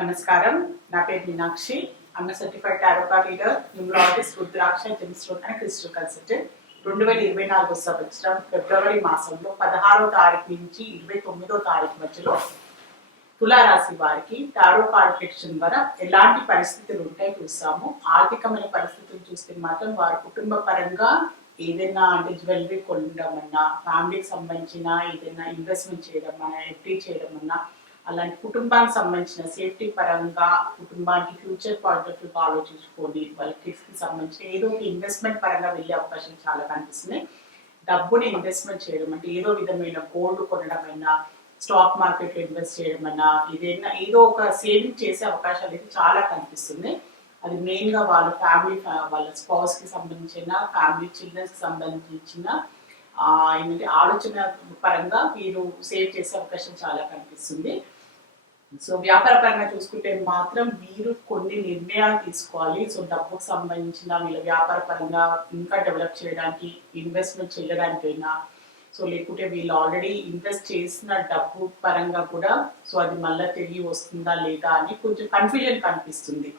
నమస్కారం. నా పేరు మీనాక్షి. అన్న certified టారోకా reader numerologist rudraksha gemstone and crystal consultant రెండు వేల ఇరవై నాలుగో సంవత్సరం ఫిబ్రవరి మాసంలో పదహారో తారీఖు నుంచి ఇరవై తొమ్మిదో తారీఖు మధ్యలో తులారాశి వారికి టారో కార్డ్ ద్వారా ఎలాంటి పరిస్థితులు ఉంటాయి చూస్తాము. ఆర్థికమైన పరిస్థితులు చూస్తే మాత్రం వారి కుటుంబ పరంగా ఏదైనా అంటే జ్యువెలరీ కొనడం అన్నా ఫ్యామిలీకి సంబంధించిన ఏదైనా ఇన్వెస్ట్మెంట్ చేయడం అన్నా ఎఫ్డీ చేయడం అన్నా అలాంటి కుటుంబానికి సంబంధించిన సేఫ్టీ పరంగా కుటుంబానికి ఫ్యూచర్ పాయింట్ ఆలోచించుకొని వాళ్ళ kids కి సంబంధించిన ఏదో ఒక ఇన్వెస్ట్మెంట్ పరంగా వెళ్ళే అవకాశం చాలా కనిపిస్తున్నాయి డబ్బుని ఇన్వెస్ట్మెంట్ చేయడం అంటే ఏదో విధమైన గోల్డ్ కొనడం అయినా స్టాక్ మార్కెట్లో ఇన్వెస్ట్ చేయడం అయినా ఏదైనా ఏదో ఒక సేవింగ్ చేసే అవకాశాలు అయితే చాలా కనిపిస్తుంది. అది మెయిన్గా వాళ్ళ ఫ్యామిలీ వాళ్ళ స్పౌస్కి సంబంధించిన ఫ్యామిలీ చిల్డ్రన్స్కి సంబంధించిన ఏంటంటే ఆలోచన పరంగా మీరు సేవ్ చేసే అవకాశం చాలా కనిపిస్తుంది. సో వ్యాపార పరంగా చూసుకుంటే మాత్రం వీరు కొన్ని నిర్ణయాలు తీసుకోవాలి. సో డబ్బుకు సంబంధించిన వీళ్ళ వ్యాపార పరంగా ఇంకా డెవలప్ చేయడానికి ఇన్వెస్ట్మెంట్ చేయడానికైనా సో లేకుంటే వీళ్ళు ఆల్రెడీ ఇన్వెస్ట్ చేసిన డబ్బు పరంగా కూడా సో అది మళ్ళీ తిరిగి వస్తుందా లేదా అని కొంచెం కన్ఫ్యూజన్ కనిపిస్తుంది.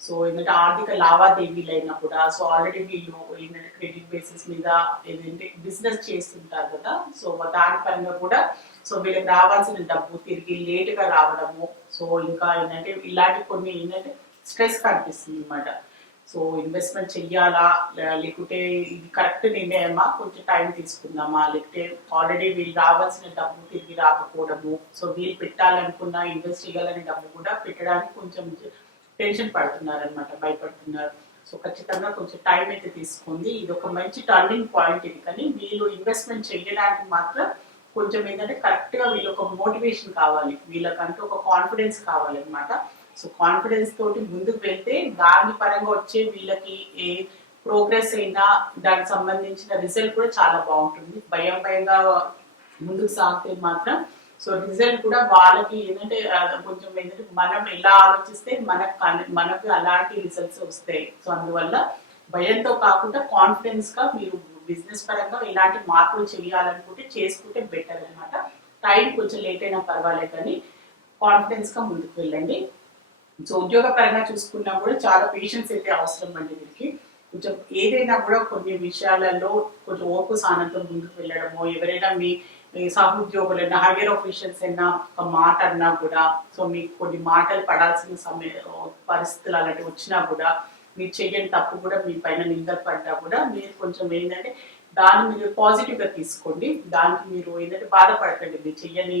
సో ఏంటంటే ఆర్థిక లావాదేవీలు అయినా కూడా సో ఆల్రెడీ వీళ్ళు ఏంటంటే క్రెడిట్ బేసిస్ మీద ఏదంటే బిజినెస్ చేస్తుంటారు కదా సో దాని పరంగా కూడా సో వీళ్ళకి రావాల్సిన డబ్బు తిరిగి లేటుగా రావడము. సో ఇంకా ఏంటంటే ఇలాంటి కొన్ని ఏంటంటే స్ట్రెస్ కనిపిస్తుంది అనమాట సో ఇన్వెస్ట్మెంట్ చెయ్యాలా? లేకుంటే ఇది కరెక్ట్ నిర్ణయమా? కొంచెం టైం తీసుకుందామా? లేకపోతే ఆల్రెడీ వీళ్ళు రావాల్సిన డబ్బు తిరిగి రాకపోవడము. సో వీళ్ళు పెట్టాలనుకున్న ఇన్వెస్ట్ చేయాలనే డబ్బు కూడా పెట్టడానికి కొంచెం టెన్షన్ పడుతున్నారు అనమాట భయపడుతున్నారు. సో ఖచ్చితంగా కొంచెం టైం అయితే తీసుకుంది. ఇది ఒక మంచి టర్నింగ్ పాయింట్ ఇది. కానీ వీళ్ళు ఇన్వెస్ట్మెంట్ చేయడానికి మాత్రం కొంచెం ఏంటంటే కరెక్ట్గా ఒక మోటివేషన్ కావాలి. వీళ్ళకంటూ ఒక కాన్ఫిడెన్స్ కావాలి అనమాట సో కాన్ఫిడెన్స్ తోటి ముందుకు వెళ్తే దాని పరంగా వచ్చే వీళ్ళకి ఏ ప్రోగ్రెస్ అయినా దానికి సంబంధించిన రిజల్ట్ కూడా చాలా బాగుంటుంది. భయం భయంగా ముందుకు సాగితే మాత్రం. సో రిజల్ట్ కూడా వాళ్ళకి ఏంటంటే కొంచెం ఏంటంటే మనం ఎలా ఆలోచిస్తే మనకు మనకు అలాంటి రిజల్ట్స్ వస్తాయి. సో అందువల్ల భయంతో కాకుండా కాన్ఫిడెన్స్గా మీరు బిజినెస్ పరంగా ఇలాంటి మార్పులు చేయాలనుకుంటే చేసుకుంటే బెటర్ అన్నమాట. టైం కొంచెం లేట్ అయినా పర్వాలేదు కానీ కాన్ఫిడెన్స్గా ముందుకు వెళ్ళండి. సో ఉద్యోగ పరంగా చూసుకున్నా కూడా చాలా పేషెన్స్ అయితే అవసరం అండి వీరికి కొంచెం ఏదైనా కూడా కొన్ని విషయాలలో కొంచెం ఓపు సానంతో ముందుకు వెళ్ళడము ఎవరైనా మీ మీ సహోద్యోగులైనా హైయర్ ఆఫీషియల్స్ అయినా ఒక మాట అన్నా కూడా సో మీకు కొన్ని మాటలు పడాల్సిన సమయ పరిస్థితులు అలాంటివి వచ్చినా కూడా మీరు చెయ్యని తప్పు కూడా మీ పైన నిందలు పడ్డా కూడా మీరు కొంచెం ఏంటంటే దాన్ని మీరు పాజిటివ్గా తీసుకోండి. దానికి మీరు ఏంటంటే బాధపడకండి. మీరు చెయ్యని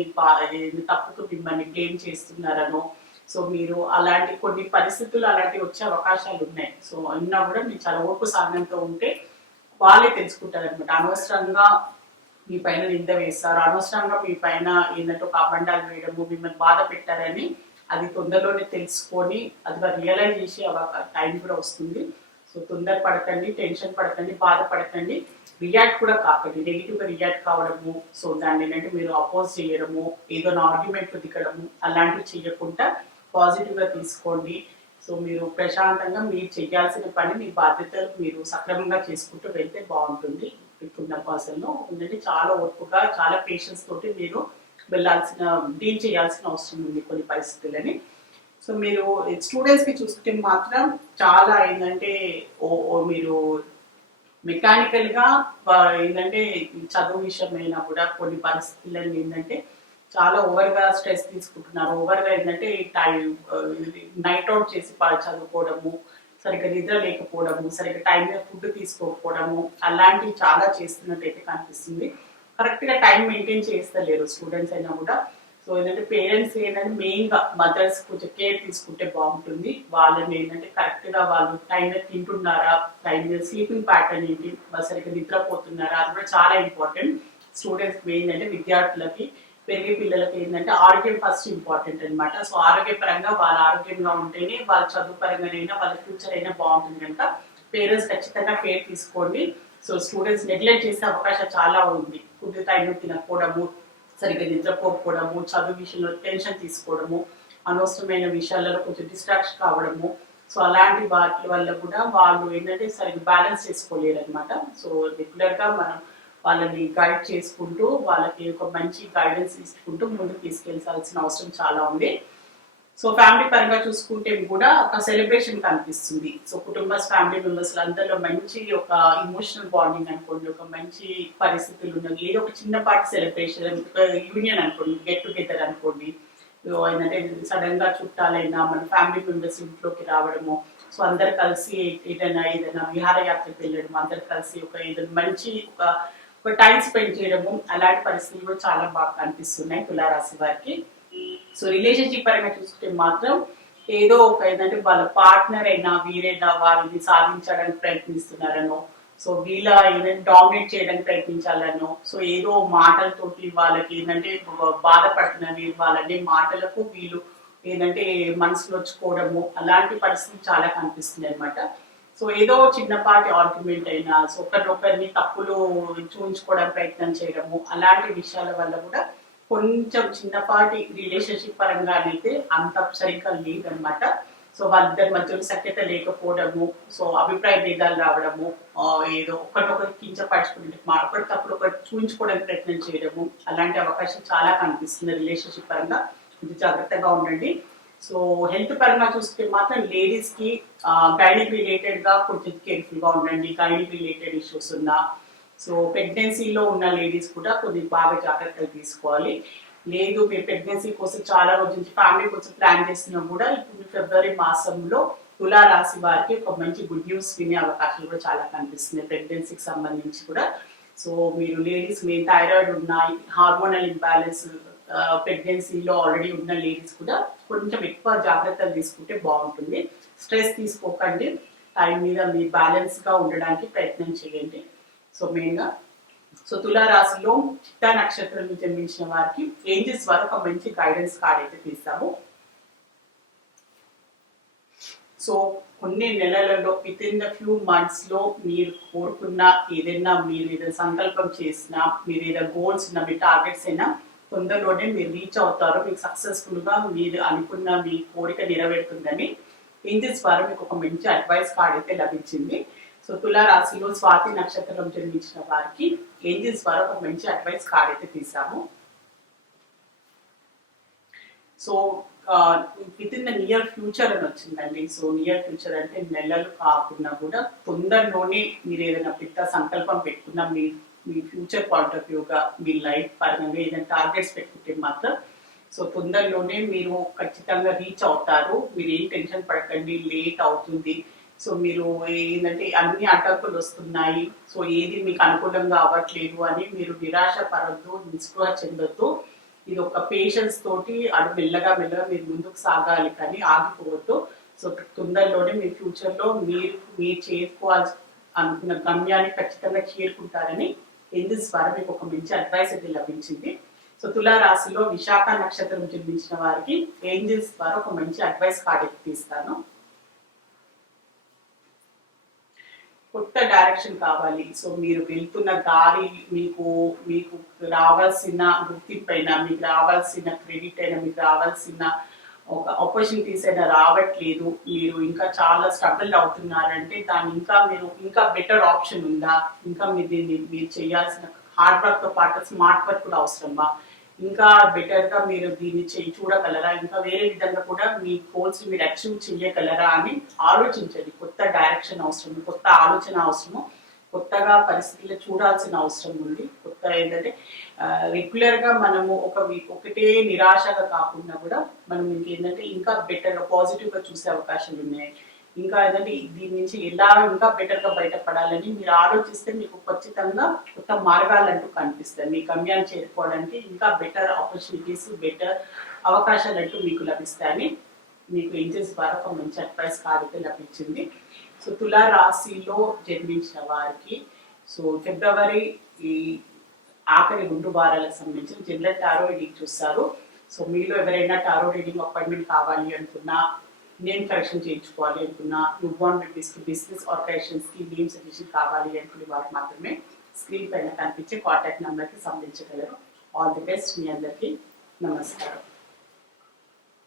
తప్పుకు మిమ్మల్ని బ్లేమ్ చేస్తున్నారనో సో మీరు అలాంటి కొన్ని పరిస్థితులు అలాంటివి వచ్చే అవకాశాలు ఉన్నాయి. సో అయినా కూడా మీరు చాలా ఓర్పు సాధనంతో ఉంటే వాళ్ళే తెలుసుకుంటారు అనమాట అనవసరంగా మీ పైన నింద వేస్తారు. అనవసరంగా మీ పైన ఏంటంటే ఒక అబండాలు వేయడము మిమ్మల్ని బాధ పెట్టారని అది తొందరలోనే తెలుసుకొని అది వారు రియలైజ్ చేసే టైం కూడా వస్తుంది. సో తొందర పడకండి టెన్షన్ పడకండి బాధపడకండి రియాక్ట్ కూడా కాకండి. నెగిటివ్గా రియాక్ట్ కావడము సో దాన్ని ఏంటంటే మీరు అపోజ్ చేయడము ఏదో ఆర్గ్యుమెంట్ దిగడము అలాంటివి చేయకుండా పాజిటివ్గా తీసుకోండి. సో మీరు ప్రశాంతంగా మీరు చేయాల్సిన పని మీ బాధ్యతలు మీరు సక్రమంగా చేసుకుంటూ వెళ్తే బాగుంటుంది. ఇప్పుడున్న పర్సన్లో ఎందుకంటే చాలా ఓర్పుగా చాలా పేషెన్స్ తోటి మీరు వెళ్ళాల్సిన డీల్ చేయాల్సిన అవసరం ఉంది కొన్ని పరిస్థితులని. సో మీరు స్టూడెంట్స్కి చూసుకుంటే మాత్రం చాలా ఏంటంటే ఓ ఓ మీరు మెకానికల్గా ఏంటంటే చదువు విషయమైనా కూడా కొన్ని పరిస్థితులను ఏంటంటే చాలా ఓవర్గా స్ట్రెస్ తీసుకుంటున్నారు. ఓవర్గా ఏంటంటే టైం నైట్ అవుట్ చేసి చదువుకోవడము సరిగ్గా నిద్ర లేకపోవడము సరిగ్గా టైంలో ఫుడ్ తీసుకోకపోవడము అలాంటివి చాలా చేస్తున్నట్టయితే కనిపిస్తుంది. కరెక్ట్గా టైం మెయింటైన్ చేస్తలేరు స్టూడెంట్స్ అయినా కూడా. సో ఏంటంటే పేరెంట్స్ ఏంటంటే మెయిన్గా మదర్స్ కొంచెం కేర్ తీసుకుంటే బాగుంటుంది. వాళ్ళని ఏంటంటే కరెక్ట్గా వాళ్ళు టైం తింటున్నారా టైం స్లీపింగ్ ప్యాటర్న్ ఏంటి సరిగ్గా నిద్రపోతున్నారా అది కూడా చాలా ఇంపార్టెంట్ స్టూడెంట్స్ మెయిన్ అంటే విద్యార్థులకి పెరిగే పిల్లలకి ఏంటంటే ఆరోగ్యం ఫస్ట్ ఇంపార్టెంట్ అనమాట సో ఆరోగ్యపరంగా వాళ్ళ ఆరోగ్యంగా ఉంటేనే వాళ్ళ చదువు పరంగానైనా వాళ్ళ ఫ్యూచర్ అయినా బాగుంటుంది కనుక పేరెంట్స్ ఖచ్చితంగా కేర్ తీసుకోండి. సో స్టూడెంట్స్ నెగ్లెక్ట్ చేసే అవకాశం చాలా ఉంది. ఫుడ్ టైం తినకపోవడము సరిగ్గా నిద్రపోకపోవడము చదువు విషయంలో టెన్షన్ తీసుకోవడము అనవసరమైన విషయాలలో కొంచెం డిస్ట్రాక్షన్ కావడము. సో అలాంటి వాటి వల్ల కూడా వాళ్ళు ఏంటంటే సరిగ్గా బ్యాలెన్స్ చేసుకోలేరు అనమాట సో రెగ్యులర్గా మనం వాళ్ళని గైడ్ చేసుకుంటూ వాళ్ళకి ఒక మంచి గైడెన్స్ ఇచ్చుకుంటూ ముందుకు తీసుకెళ్ళాల్సిన అవసరం చాలా ఉంది. సో ఫ్యామిలీ పరంగా చూసుకుంటే కూడా ఒక సెలబ్రేషన్ కనిపిస్తుంది. సో కుటుంబ ఫ్యామిలీ మెంబర్స్ అందరిలో మంచి ఒక ఇమోషనల్ బాండింగ్ అనుకోండి ఒక మంచి పరిస్థితులు ఉన్నది. ఏదో ఒక చిన్నపాటి సెలబ్రేషన్ యూనియన్ అనుకోండి గెట్ టుగెదర్ అనుకోండి. ఏంటంటే సడన్గా చుట్టాలైనా మన ఫ్యామిలీ మెంబర్స్ ఇంట్లోకి రావడము. సో అందరు కలిసి ఏదైనా ఏదైనా విహారయాత్రకు వెళ్ళడము అందరు కలిసి ఒక ఏదైనా మంచి ఒక ఒక టైం స్పెండ్ చేయడము అలాంటి పరిస్థితులు కూడా చాలా బాగా కనిపిస్తున్నాయి తులారాశి వారికి. సో రిలేషన్షిప్ పరంగా చూసుకుంటే మాత్రం ఏదో ఒక ఏంటంటే వాళ్ళ పార్ట్నర్ అయినా వీరైనా వారిని సాధించడానికి ప్రయత్నిస్తున్నారనో సో వీళ్ళ ఏదైనా డామినేట్ చేయడానికి ప్రయత్నించాలనో సో ఏదో మాటలతోటి వాళ్ళకి ఏంటంటే బాధపడుతున్నవి వాళ్ళని మాటలకు వీళ్ళు ఏంటంటే మనసులో వచ్చుకోవడము అలాంటి పరిస్థితి చాలా కనిపిస్తుంది అనమాట సో ఏదో చిన్నపాటి ఆర్గ్యుమెంట్ అయినా సో ఒకరినొకరిని తప్పులు చూపించుకోవడం ప్రయత్నం చేయడము అలాంటి విషయాల వల్ల కూడా కొంచెం చిన్నపాటి రిలేషన్షిప్ పరంగా అయితే అంత సరిగ్గా లేదనమాట సో వాళ్ళిద్దరి మధ్యలో సఖ్యత లేకపోవడము సో అభిప్రాయ భేదాలు రావడము ఏదో ఒకరినొకరు కించపరచుకునే ఒకటి తప్పుడు ఒకటి చూపించుకోవడానికి ప్రయత్నం చేయడము అలాంటి అవకాశం చాలా కనిపిస్తుంది రిలేషన్షిప్ పరంగా. కొంచెం జాగ్రత్తగా ఉండండి. సో హెల్త్ పరంగా చూస్తే మాత్రం లేడీస్కి గైనిక్ రిలేటెడ్గా కొంచెం కేర్ఫుల్గా ఉండండి. గైనిక్ రిలేటెడ్ ఇష్యూస్ ఉన్నా సో ప్రెగ్నెన్సీలో ఉన్న లేడీస్ కూడా కొద్ది బాగా జాగ్రత్తలు తీసుకోవాలి. లేదు మీరు ప్రెగ్నెన్సీ కోసం చాలా రోజు నుంచి ఫ్యామిలీ కోసం ప్లాన్ చేసినా కూడా ఇప్పుడు ఫిబ్రవరి మాసంలో తులా రాశి వారికి ఒక మంచి గుడ్ న్యూస్ వినే అవకాశాలు కూడా చాలా కనిపిస్తున్నాయి. ప్రెగ్నెన్సీకి సంబంధించి కూడా. సో మీరు లేడీస్ మీ థైరాయిడ్ ఉన్నాయి హార్మోనల్ ఇంబ్యాలెన్స్ ప్రెగ్నెన్సీలో ఆల్రెడీ ఉన్న లేడీస్ కూడా కొంచెం ఎక్కువ జాగ్రత్తలు తీసుకుంటే బాగుంటుంది. స్ట్రెస్ తీసుకోకండి. టైం మీద మీ బ్యాలెన్స్గా ఉండడానికి ప్రయత్నం చేయండి. సో మెయిన్గా. సో తులారాశిలో చిత్త నక్షత్రంలో జన్మించిన వారికి ఏంజెస్ వారు ఒక మంచి గైడెన్స్ కార్డ్ అయితే తీస్తాము. సో కొన్ని నెలలలో విత్ ఇన్ ద ఫ్యూ మంత్స్లో మీరు కోరుకున్న ఏదైనా మీరు ఏదైనా సంకల్పం చేసినా మీరు ఏదైనా గోల్స్ ఉన్నా మీ టార్గెట్స్ అయినా తొందరలోనే మీరు రీచ్ అవుతారు. మీకు సక్సెస్ఫుల్గా మీరు అనుకున్న మీ కోరిక నెరవేరుతుందని ఏంజెస్ ద్వారా మీకు ఒక మంచి అడ్వైస్ కార్డ్ అయితే లభించింది. సో తులారాశిలో స్వాతి నక్షత్రం జన్మించిన వారికి ఏంజెస్ ద్వారా ఒక మంచి అడ్వైస్ కార్డ్ అయితే తీసాము. So within the near future అని వచ్చిందండి. సో నియర్ ఫ్యూచర్ అంటే నెలలు కాకుండా కూడా తొందరలోనే మీరు ఏదైనా పెద్ద సంకల్పం పెట్టుకున్నా మీ మీ ఫ్యూచర్ పాయింట్ ఆఫ్ వ్యూగా మీ లైఫ్ పరంగా ఏదైనా టార్గెట్స్ పెట్టుకుంటే మాత్రం సో తొందరలోనే మీరు ఖచ్చితంగా రీచ్ అవుతారు. మీరు ఏం టెన్షన్ పడకండి లేట్ అవుతుంది. సో మీరు ఏంటంటే అన్ని అడ్డంకులు వస్తున్నాయి. సో ఏది మీకు అనుకూలంగా అవ్వట్లేదు అని మీరు నిరాశ పడద్దు నిస్పృహ చెందొద్దు. ఇది ఒక పేషెన్స్ తోటి అడు మెల్లగా మెల్లగా మీరు ముందుకు సాగాలి కానీ ఆగిపోవద్దు. సో తొందరలోనే మీ ఫ్యూచర్లో మీరు మీరు చేరుకోవాల్సి అనుకున్న గమ్యాన్ని ఖచ్చితంగా చేరుకుంటారని ఎందుకు ద్వారా మీకు ఒక మంచి అడ్వైస్ అది లభించింది. సో తులారాశిలో విశాఖ నక్షత్రం జన్మించిన వారికి ఏంజిల్స్ ద్వారా ఒక మంచి అడ్వైస్ కార్డ్ తీస్తాను. కొత్త డైరెక్షన్ కావాలి. సో మీరు వెళ్తున్న దారి మీకు మీకు రావాల్సిన గుర్తింపు అయినా మీకు రావాల్సిన క్రెడిట్ అయినా మీకు రావాల్సిన ఒక ఆపర్చునిటీస్ అయినా రావట్లేదు. మీరు ఇంకా చాలా స్ట్రగుల్ అవుతున్నారంటే దాన్ని ఇంకా మీరు ఇంకా బెటర్ ఆప్షన్ ఉందా? ఇంకా మీరు దీన్ని మీరు చేయాల్సిన హార్డ్ వర్క్తో పాటు స్మార్ట్ వర్క్ కూడా అవసరమా? ఇంకా బెటర్గా మీరు దీన్ని చేయి చూడగలరా? ఇంకా వేరే విధంగా కూడా మీ గోల్స్ మీరు అచీవ్ చేయగలరా అని ఆలోచించండి. కొత్త డైరెక్షన్ అవసరం కొత్త ఆలోచన అవసరము కొత్తగా పరిస్థితులు చూడాల్సిన అవసరం ఉంది. కొత్త ఏంటంటే రెగ్యులర్గా మనము ఒక ఒకటే నిరాశగా కాకుండా కూడా మనం ఇంకేంటంటే ఇంకా బెటర్ పాజిటివ్గా పాజిటివ్గా చూసే అవకాశాలు ఉన్నాయి. ఇంకా ఏంటంటే దీని నుంచి ఎలా ఇంకా బెటర్గా బయటపడాలని మీరు ఆలోచిస్తే మీకు ఖచ్చితంగా కొత్త మార్గాలు అంటూ కనిపిస్తాయి. మీ గమ్యాన్ని చేరుకోవడానికి ఇంకా బెటర్ ఆపర్చునిటీస్ బెటర్ అవకాశాలు అంటూ మీకు లభిస్తాయని మీకు ఏంజెస్ ద్వారా ఒక మంచి అడ్వైస్ కార్డ్ లభించింది. సో తులా రాశిలో జన్మించిన వారికి సో ఫిబ్రవరి ఈ ఆఖరి రెండు వారాలకు సంబంధించిన జనరల్ టారో రీడింగ్ చూస్తారు. సో మీలో ఎవరైనా టారో రీడింగ్ అపాయింట్మెంట్ కావాలి అనుకున్నా నేమ్ కరెక్షన్ చేయించుకోవాలి అనుకున్నా నువ్వు బార్న్ బేబీస్ బిజినెస్ ఆర్గనైజేషన్స్కి నేమ్ సజెషన్ కావాలి అనుకునే వారికి మాత్రమే స్క్రీన్ పైన కనిపించే కాంటాక్ట్ నెంబర్కి సంబంధించగలరు. ఆల్ ది బెస్ట్ మీ అందరికీ. నమస్కారం.